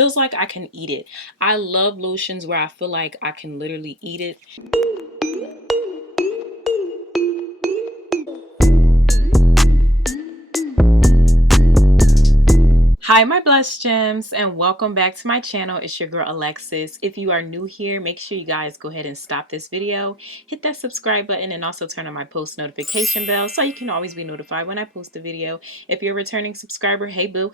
feels like I can eat it. I love lotions where I feel like I can literally eat it. Hi my blessed gems, and welcome back to my channel. It's your girl Alexis. If you are new here, make sure you guys go ahead and stop this video, hit that subscribe button, and also turn on my post notification bell so you can always be notified when I post a video. If you're a returning subscriber, hey boo,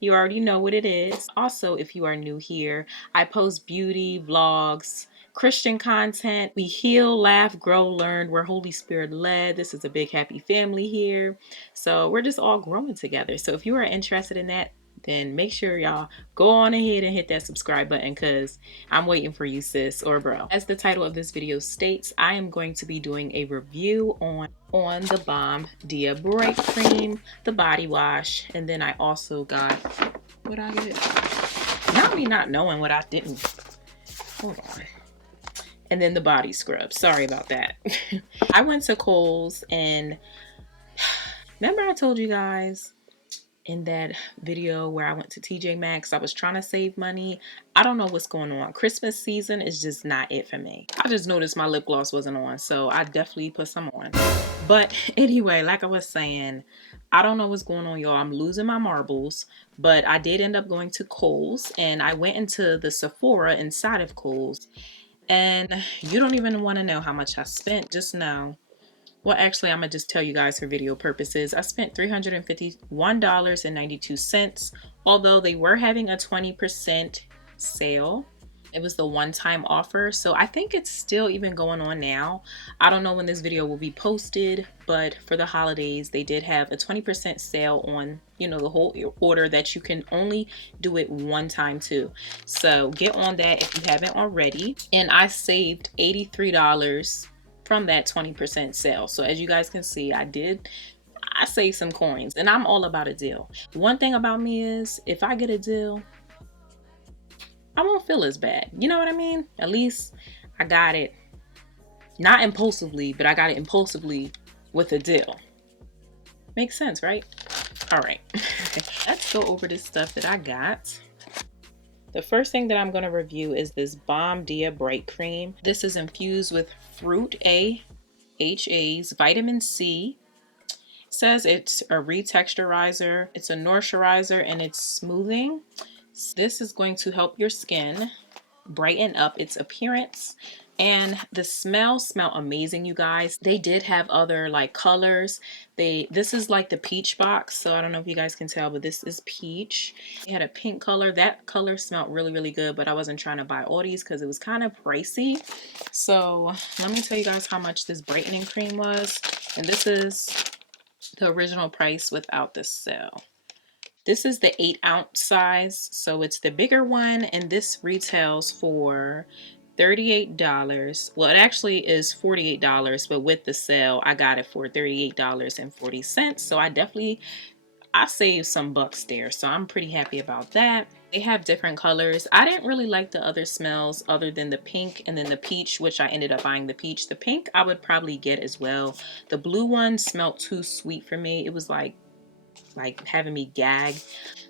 you already know what it is. Also, if you are new here, I post beauty vlogs, Christian content. We heal, laugh, grow, learn. We're Holy Spirit led. This is a big happy family here. So we're just all growing together. So if you are interested in that, then make sure y'all go on ahead and hit that subscribe button, because I'm waiting for you, sis or bro. As the title of this video states, I am going to be doing a review on the Balm Dia Bright Cream, the body wash, and then I also got, what I get? Not me not knowing what I didn't. Hold on. And then the body scrub. Sorry about that. I went to Kohl's, and remember I told you guys in that video where I went to TJ Maxx, I was trying to save money. I don't know what's going on. Christmas season is just not it for me. I just noticed my lip gloss wasn't on, so I definitely put some on. But anyway, like I was saying, I don't know what's going on, y'all. I'm losing my marbles, but I did end up going to Kohl's, and I went into the Sephora inside of Kohl's, and you don't even want to know how much I spent. Just know. Well, actually, I'm going to just tell you guys for video purposes. I spent $351.92, although they were having a 20% sale. It was the one-time offer, so I think it's still even going on now. I don't know when this video will be posted, but for the holidays, they did have a 20% sale on, you know, the whole order, that you can only do it one time too. So get on that if you haven't already. And I saved $83 from that 20% sale. So as you guys can see, I saved some coins, and I'm all about a deal. One thing about me is if I get a deal, I won't feel as bad. You know what I mean? At least I got it, not impulsively, but I got it impulsively with a deal. Makes sense, right? All right, let's go over this stuff that I got. The first thing that I'm going to review is this Balm Dia Bright Cream. This is infused with fruit AHA's vitamin C. It says it's a retexturizer, it's a moisturizer, and it's smoothing. This is going to help your skin brighten up its appearance. And the smell amazing, you guys. They did have other like colors. This is like the peach box, so I don't know if you guys can tell, but this is peach. They had a pink color. That color smelled really good, but I wasn't trying to buy all these because it was kind of pricey. So let me tell you guys how much this brightening cream was, and this is the original price without the sale. This is the 8-ounce size, so it's the bigger one, and this retails for $38. Well, it actually is $48, but with the sale, I got it for $38.40. So I saved some bucks there, so I'm pretty happy about that. They have different colors. I didn't really like the other smells other than the pink and then the peach, which I ended up buying the peach. The pink I would probably get as well. The blue one smelled too sweet for me. It was like having me gag.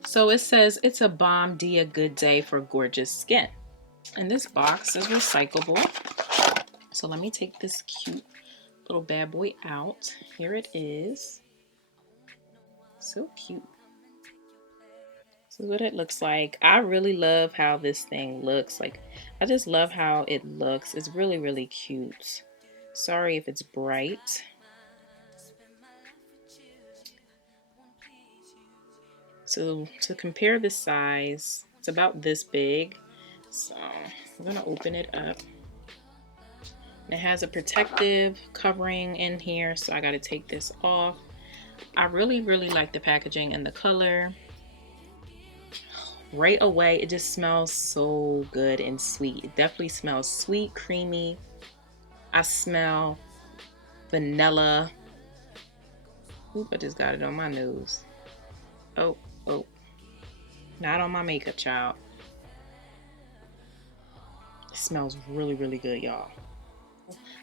So it says it's a Balm Dia Good Day for gorgeous skin. And this box is recyclable. So let me take this cute little bad boy out. Here it is. So cute. This is what it looks like. I really love how this thing looks. Like, I just love how it looks. It's really cute. Sorry if it's bright. So to compare the size, it's about this big. So I'm gonna open it up. It has a protective covering in here, so I got to take this off. I really like the packaging and the color. Right away, it just smells so good and sweet. It definitely smells sweet, creamy. I smell vanilla. Oop, I just got it on my nose. Oh, not on my makeup, child. It smells really good, y'all.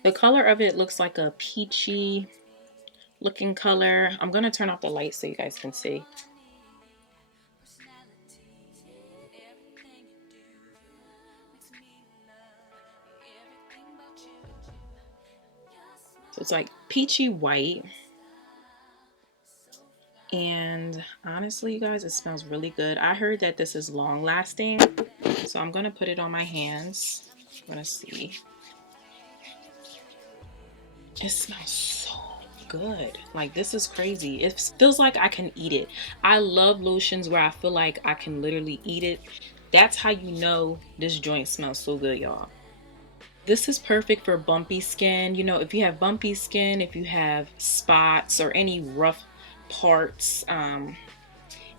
The color of it looks like a peachy looking color. I'm gonna turn off the light so you guys can see. So it's like peachy white. And honestly, you guys, it smells really good. I heard that this is long lasting. So I'm going to put it on my hands. I'm going to see. It smells so good. Like, this is crazy. It feels like I can eat it. I love lotions where I feel like I can literally eat it. That's how you know this joint smells so good, y'all. This is perfect for bumpy skin. You know, if you have bumpy skin, if you have spots or any rough parts,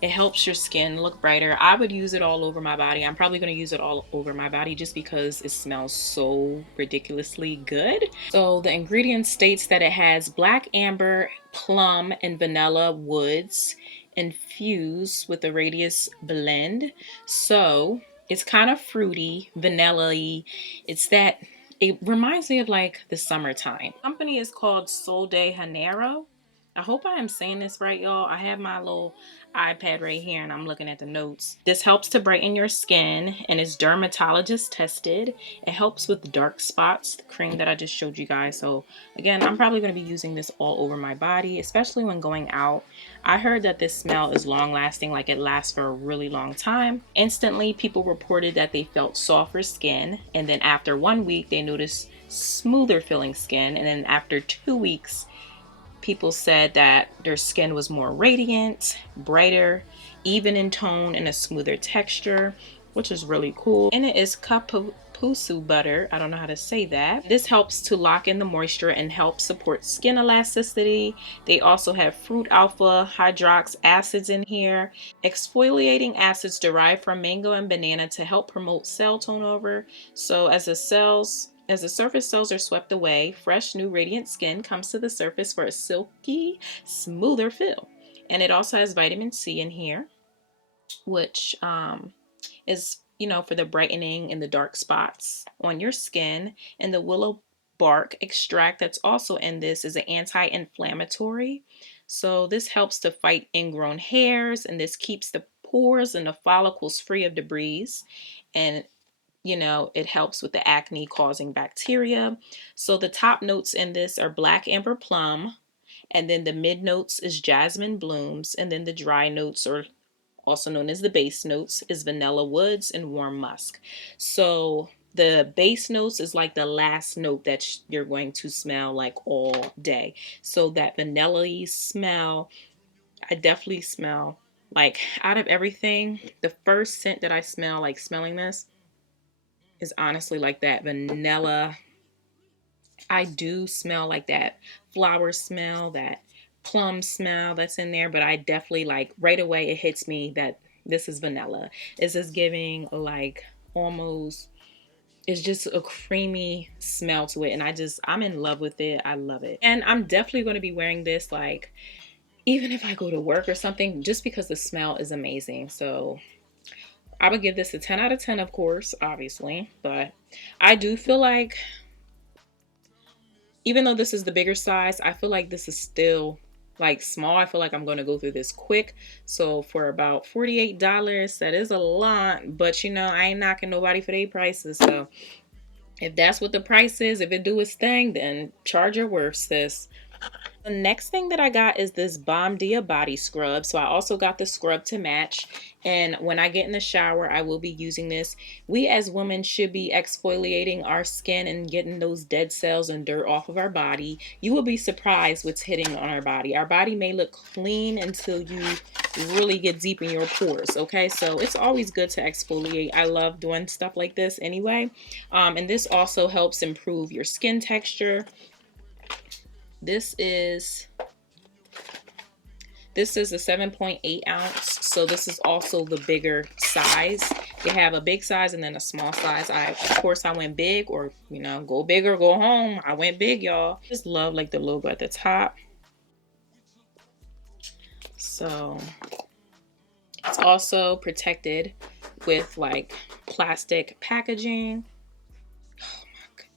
it helps your skin look brighter. I would use it all over my body. I'm probably going to use it all over my body just because it smells so ridiculously good. So the ingredient states that it has black amber, plum, and vanilla woods infused with a radius blend. So it's kind of fruity, vanilla-y. It's that, it reminds me of like the summertime. The company is called Sol de Janeiro. I hope I am saying this right, y'all. I have my little iPad right here and I'm looking at the notes. This helps to brighten your skin and is dermatologist tested. It helps with dark spots, the cream that I just showed you guys. So again, I'm probably going to be using this all over my body, especially when going out. I heard that this smell is long lasting, like it lasts for a really long time. Instantly, people reported that they felt softer skin, and then after 1 week, they noticed smoother feeling skin, and then after 2 weeks, people said that their skin was more radiant, brighter, even in tone, and a smoother texture, which is really cool. And it is kapusu butter. I don't know how to say that. This helps to lock in the moisture and help support skin elasticity. They also have fruit alpha hydrox acids in here, exfoliating acids derived from mango and banana to help promote cell turnover. So as the surface cells are swept away, fresh, new, radiant skin comes to the surface for a silky, smoother feel. And it also has vitamin C in here, which is, you know, for the brightening and the dark spots on your skin. And the willow bark extract that's also in this is an anti-inflammatory. So this helps to fight ingrown hairs, and this keeps the pores and the follicles free of debris. And you know, it helps with the acne causing bacteria. So the top notes in this are black amber plum, and then the mid notes is jasmine blooms, and then the dry notes, or also known as the base notes, is vanilla woods and warm musk. So the base notes is like the last note that you're going to smell like all day. So that vanilla-y smell, I definitely smell like, out of everything, the first scent that I smell, like smelling this, is honestly like that vanilla. I do smell like that flower smell, that plum smell that's in there, but I definitely, like, right away it hits me that this is vanilla. This is giving like almost, it's just a creamy smell to it, and I'm in love with it. I love it. And I'm definitely going to be wearing this, like, even if I go to work or something, just because the smell is amazing. So I would give this a 10 out of 10, of course, obviously, but I do feel like, even though this is the bigger size, I feel like this is still like small. I feel like I'm going to go through this quick. So for about $48, that is a lot, but you know, I ain't knocking nobody for their prices. So if that's what the price is, if it do its thing, then charge your worth, sis. The next thing that I got is this Balm Dia body scrub. So I also got the scrub to match. And when I get in the shower, I will be using this. We as women should be exfoliating our skin and getting those dead cells and dirt off of our body. You will be surprised what's hitting on our body. Our body may look clean until you really get deep in your pores. Okay, so it's always good to exfoliate. I love doing stuff like this anyway. And this also helps improve your skin texture. This is a 7.8 ounce, so this is also the bigger size. They have a big size and then a small size. Of course I went big, or you know, go big or go home. I went big, y'all. Just love like the logo at the top. So it's also protected with like plastic packaging.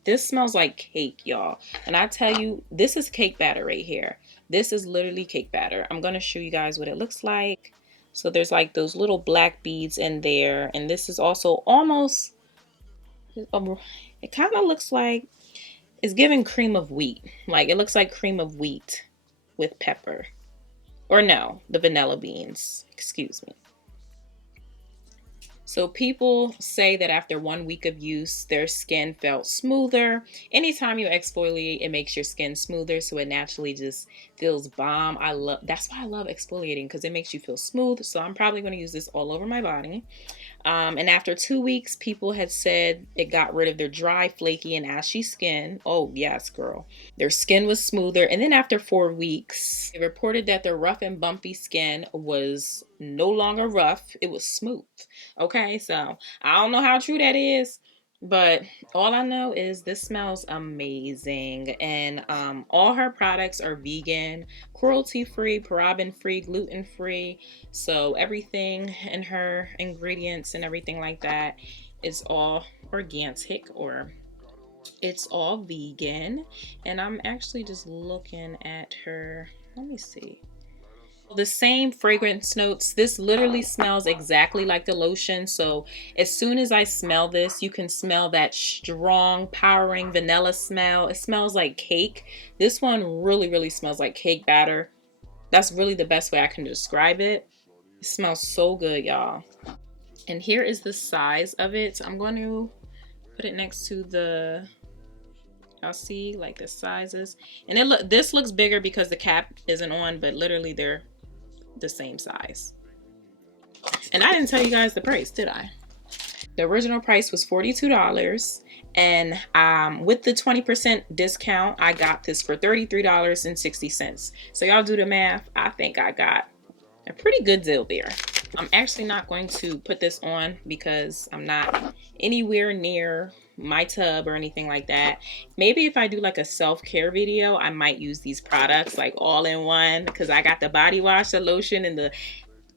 This smells like cake, y'all. And I tell you, this is cake batter right here. This is literally cake batter. I'm going to show you guys what it looks like. So there's like those little black beads in there. And this is also almost, it kind of looks like, It's giving cream of wheat. Like, it looks like cream of wheat with pepper. Or no, the vanilla beans. Excuse me. So people say that after 1 week of use, their skin felt smoother. Anytime you exfoliate, it makes your skin smoother, so it naturally just feels bomb. That's why I love exfoliating, because it makes you feel smooth. So I'm probably going to use this all over my body. And after 2 weeks, people had said it got rid of their dry, flaky, and ashy skin. Oh, yes, girl. Their skin was smoother. And then after 4 weeks, they reported that their rough and bumpy skin was no longer rough. It was smooth. Okay, so I don't know how true that is. But all I know is this smells amazing. And all her products are vegan, cruelty-free, paraben-free, gluten-free. So everything in her ingredients and everything like that is all organic, or it's all vegan. And I'm actually just looking at her. Let me see. The same fragrance notes. This literally smells exactly like the lotion. So as soon as I smell this, you can smell that strong, powering vanilla smell. It smells like cake. This one really, really smells like cake batter. That's really the best way I can describe it. It smells so good, y'all. And here is the size of it. I'm going to put it next to the, y'all see like the sizes. And this looks bigger because the cap isn't on, but literally they're the same size. And I didn't tell you guys the price, did I? The original price was $42. And with the 20% discount, I got this for $33.60. So y'all do the math. I think I got a pretty good deal there. I'm actually not going to put this on because I'm not anywhere near my tub or anything like that. Maybe if I do like a self-care video, I might use these products like all in one, because I got the body wash, the lotion, and the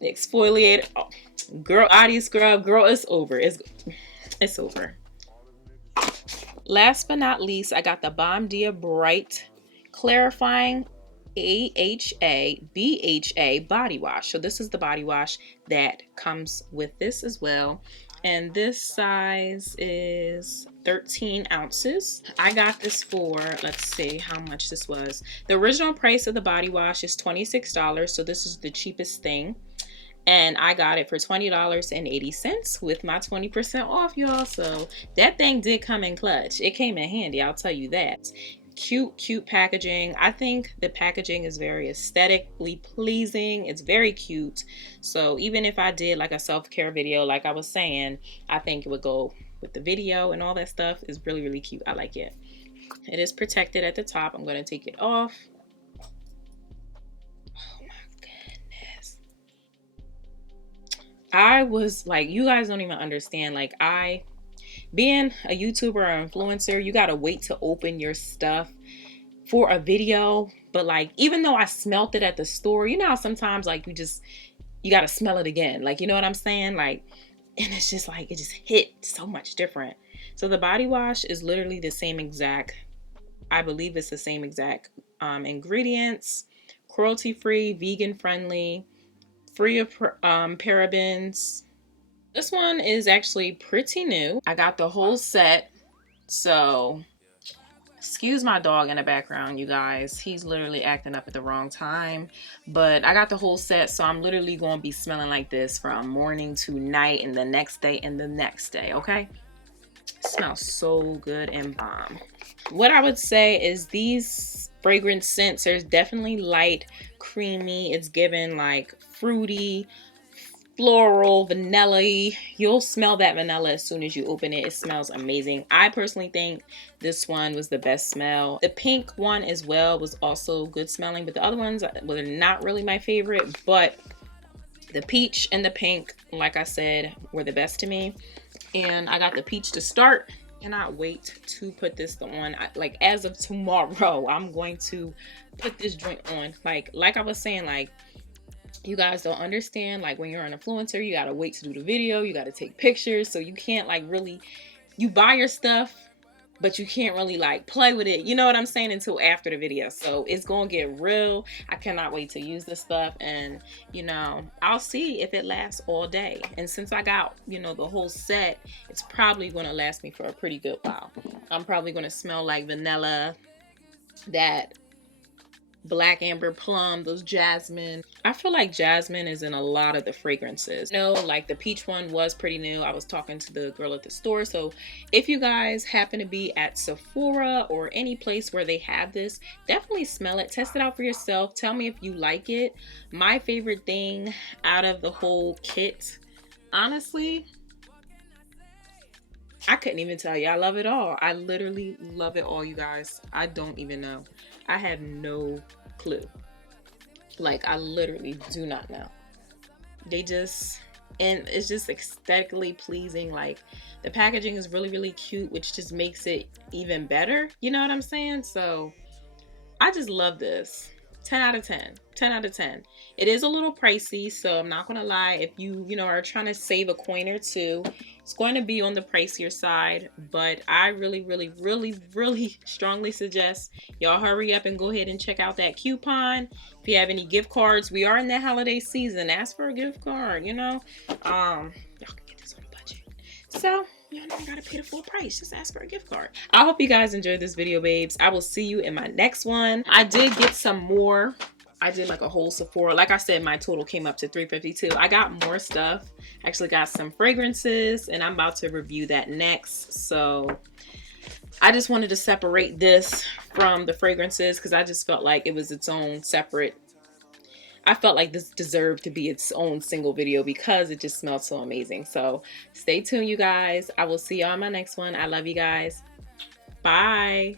exfoliator. Oh, girl, body scrub, girl, it's over. It's over. Last but not least, I got the Balm Dia Bright Clarifying AHA BHA body wash. So this is the body wash that comes with this as well. And this size is 13 ounces. I got this for, let's see how much this was. The original price of the body wash is $26. So this is the cheapest thing. And I got it for $20.80 with my 20% off, y'all. So that thing did come in clutch. It came in handy, I'll tell you that. Cute packaging. I think the packaging is very aesthetically pleasing. It's very cute. So even if I did like a self-care video, like I was saying, I think it would go with the video, and all that stuff is really, really cute. I like it. It is protected at the top. I'm going to take it off. I was like, you guys don't even understand. Like, being a YouTuber or influencer, you gotta wait to open your stuff for a video. But like, even though I smelt it at the store, you know how sometimes like you gotta smell it again. Like, you know what I'm saying? Like, and it's just like, it just hit so much different. So the body wash is literally the same exact, I believe it's the same exact ingredients, cruelty-free, vegan-friendly, free of parabens. This one is actually pretty new. I got the whole set. So excuse my dog in the background, you guys. He's literally acting up at the wrong time. But I got the whole set, so I'm literally going to be smelling like this from morning to night, and the next day and the next day, okay? It smells so good and bomb. What I would say is these fragrance scents are definitely light, creamy. It's given like fruity, floral, vanilla-y. You'll smell that vanilla as soon as you open it. It smells amazing. I personally think this one was the best smell. The pink one as well was also good smelling, but the other ones were not really my favorite. But the peach and the pink, like I said, were the best to me. And I got the peach to start. Cannot wait to put this on. Like, as of tomorrow, I'm going to put this joint on. Like I was saying, like, you guys don't understand, like, when you're an influencer, you gotta wait to do the video, you gotta take pictures, so you can't like really, you buy your stuff but you can't really like play with it, you know what I'm saying, until after the video. So it's gonna get real. I cannot wait to use this stuff, and you know, I'll see if it lasts all day. And since I got, you know, the whole set, it's probably gonna last me for a pretty good while. I'm probably gonna smell like vanilla, that black amber plum, those jasmine. I feel like jasmine is in a lot of the fragrances. No, like the peach one was pretty new. I was talking to the girl at the store. So if you guys happen to be at Sephora or any place where they have this, definitely smell it, test it out for yourself. Tell me if you like it. My favorite thing out of the whole kit, honestly, I couldn't even tell you. I love it all. I literally love it all, you guys. I don't even know. I have no clue. Like, I literally do not know. They just, and it's just aesthetically pleasing. Like, the packaging is really, really cute, which just makes it even better. You know what I'm saying? So, I just love this. 10 out of 10. 10 out of 10. It is a little pricey, so I'm not gonna lie. If you know, are trying to save a coin or two, it's going to be on the pricier side. But I really, really, really, really strongly suggest y'all hurry up and go ahead and check out that coupon. If you have any gift cards, we are in the holiday season. Ask for a gift card, you know. Y'all can get this on a budget. So you don't gotta pay the full price. Just ask for a gift card. I hope you guys enjoyed this video, babes. I will see you in my next one. I did get some more. I did like a whole Sephora. Like I said, my total came up to $352. I got more stuff. I actually got some fragrances, and I'm about to review that next. So I just wanted to separate this from the fragrances because I just felt like it was its own separate. I felt like this deserved to be its own single video because it just smelled so amazing. So stay tuned, you guys. I will see y'all in my next one. I love you guys. Bye.